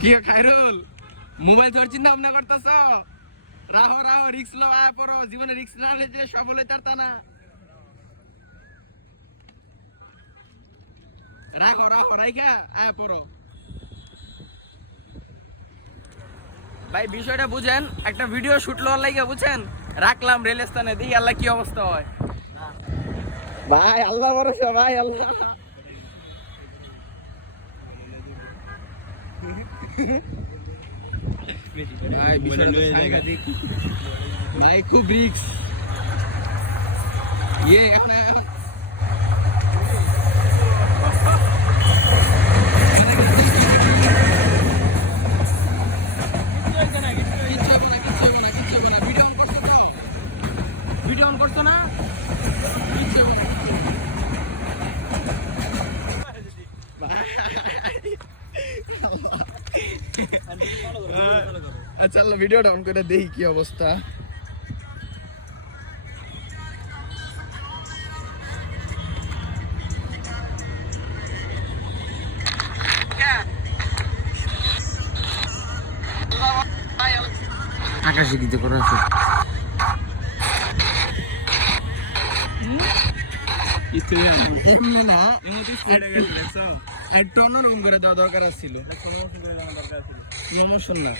কি খায়রুল মোবাইল ধর চিন্তা ভাবনা করতেছ? রাহো রাহো রিক্স লো, আয় পড়ো। জীবনে রিক্স না নিলে যে সফল হইতে পারতা না। রাখো রাখো রাইখা আয় পড়ো। ভাই বিষয়টা বুঝেন, একটা ভিডিও শুট লওয়ার লাগে বুঝছেন, রাখলাম রেল স্থানে, দেখি আল্লাহ কি অবস্থা হয়। ভাই আল্লাহ ভরসা, ভাই আল্লাহ। ভাই খুব রিক্স ইয়ে এখন ভিডিও অন করছো না? আচ্ছা ভিডিওটা অন করে দেখি কি অবস্থা। আকাশে কিছু করে আছে এমনি না, একটা অন্য রুম করে দেওয়া দরকার ছিল। প্রমোশন না